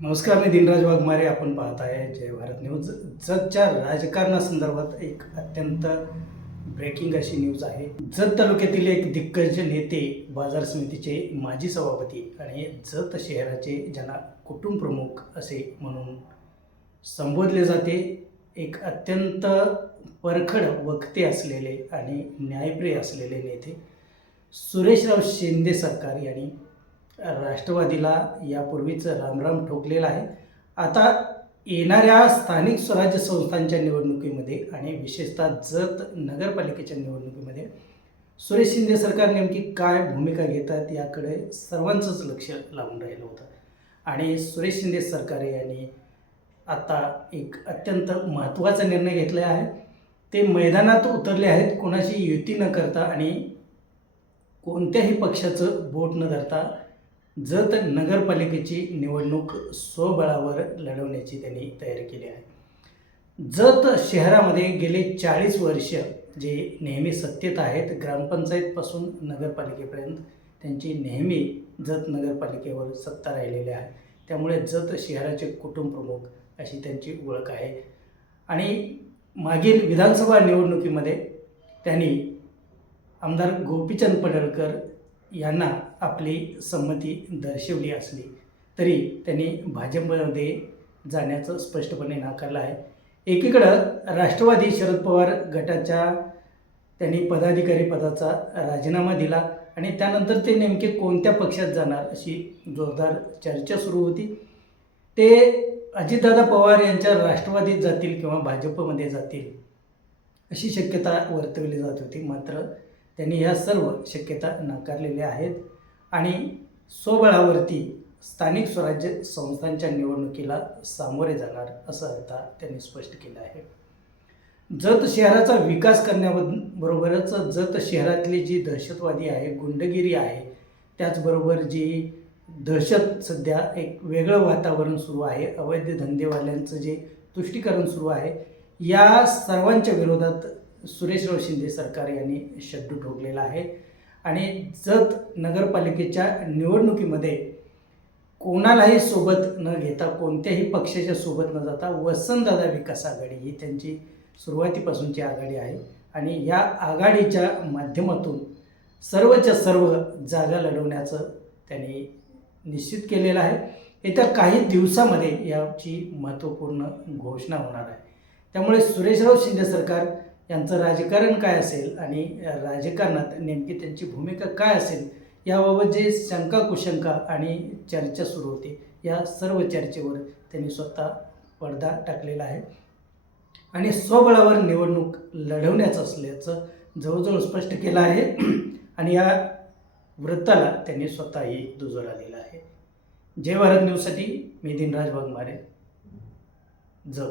नमस्कार मी दिनराज वाघमारे. आपण पाहत आहे जय भारत न्यूज. जतच्या राजकारणासंदर्भात एक अत्यंत ब्रेकिंग अशी न्यूज आहे. जत तालुक्यातील एक दिग्गज नेते बाजार समितीचे माजी सभापती आणि जत शहराचे ज्यांना कुटुंब प्रमुख असे म्हणून संबोधले जाते एक अत्यंत परखड वक्ते असलेले आणि न्यायप्रिय असलेले नेते सुरेशराव शिंदे सरकार यांनी राष्ट्रवादीला यापूर्वीच रामराम ठोकलेला आहे. आता येणाऱ्या स्थानिक स्वराज्य संस्थांच्या निवडणुकीमध्ये आणि विशेषतः जत नगरपालिकेच्या निवडणुकीमध्ये सुरेश शिंदे सरकार नेमकी काय भूमिका घेतात याकडे सर्वांचंच लक्ष लागून राहिलं होतं. आणि सुरेश शिंदे सरकार यांनी आता एक अत्यंत महत्त्वाचा निर्णय घेतला आहे. ते मैदानात उतरले आहेत कोणाशी युती न करता आणि कोणत्याही पक्षाचं बोट न धरता जत नगरपालिकेची निवडणूक स्वबळावर लढवण्याची त्यांनी तयारी केली आहे. जत शहरामध्ये गेले चाळीस वर्ष जे नेहमी सत्तेत आहेत ग्रामपंचायतपासून नगरपालिकेपर्यंत त्यांची नेहमी जत नगरपालिकेवर सत्ता राहिलेली आहे. त्यामुळे जत शहराचे कुटुंब प्रमुख अशी त्यांची ओळख आहे. आणि मागील विधानसभा निवडणुकीमध्ये त्यांनी आमदार गोपीचंद पडळकर यांना आपली संमती दर्शवली असली तरी त्यांनी भाजपमध्ये जाण्याचं स्पष्टपणे नाकारलं आहे. एकीकडं राष्ट्रवादी शरद पवार गटाच्या त्यांनी पदाधिकारी पदाचा राजीनामा दिला आणि त्यानंतर ते नेमके कोणत्या पक्षात जाणार अशी जोरदार चर्चा सुरू होती. ते अजितदादा पवार यांच्या राष्ट्रवादीत जातील किंवा भाजपमध्ये जातील अशी शक्यता वर्तवली जात होती मात्र त्यांनी ह्या सर्व शक्यता नाकारलेल्या आहेत. आणि स्वबळावरती स्थानिक स्वराज्य संस्थांच्या निवडणुकीला सामोरे जाणार असं आता त्यांनी स्पष्ट केलं आहे. जत शहराचा विकास करण्याबरोबरच जत शहरातली जी दहशतवादी आहे गुंडगिरी आहे त्याचबरोबर जी दहशत सध्या एक वेगळं वातावरण सुरू आहे अवैध धंदेवाल्यांचं जे तुष्टीकरण सुरू आहे या सर्वांच्या विरोधात सुरेशराव शिंदे सरकार यांनी शड्डू ठोकलेला आहे. आणि जत नगरपालिकेच्या निवडणुकीमध्ये कोणालाही सोबत न घेता कोणत्याही पक्षाच्या सोबत न जाता वसंतदादा विकास आघाडी ही त्यांची सुरुवातीपासूनची आघाडी आहे. आणि या आघाडीच्या माध्यमातून सर्वच्या सर्व जागा लढवण्याचं त्यांनी निश्चित केलेलं आहे. येत्या काही दिवसामध्ये याची महत्त्वपूर्ण घोषणा होणार आहे. त्यामुळे सुरेशराव शिंदे सरकार यांचं राजकारण काय असेल आणि राजकारणात नेमकी त्यांची भूमिका काय असेल याबाबत जे शंका कुशंका आणि चर्चा सुरू होती या सर्व चर्चेवर त्यांनी स्वतः पडदा टाकलेला आहे. आणि स्वबळावर निवडणूक लढवण्याचं असल्याचं जवळजवळ स्पष्ट केलं आहे. आणि या वृत्ताला त्यांनी स्वतःही दुजोरा दिला आहे. जय भारत न्यूजसाठी मी दिनराज वाघमारे. जग.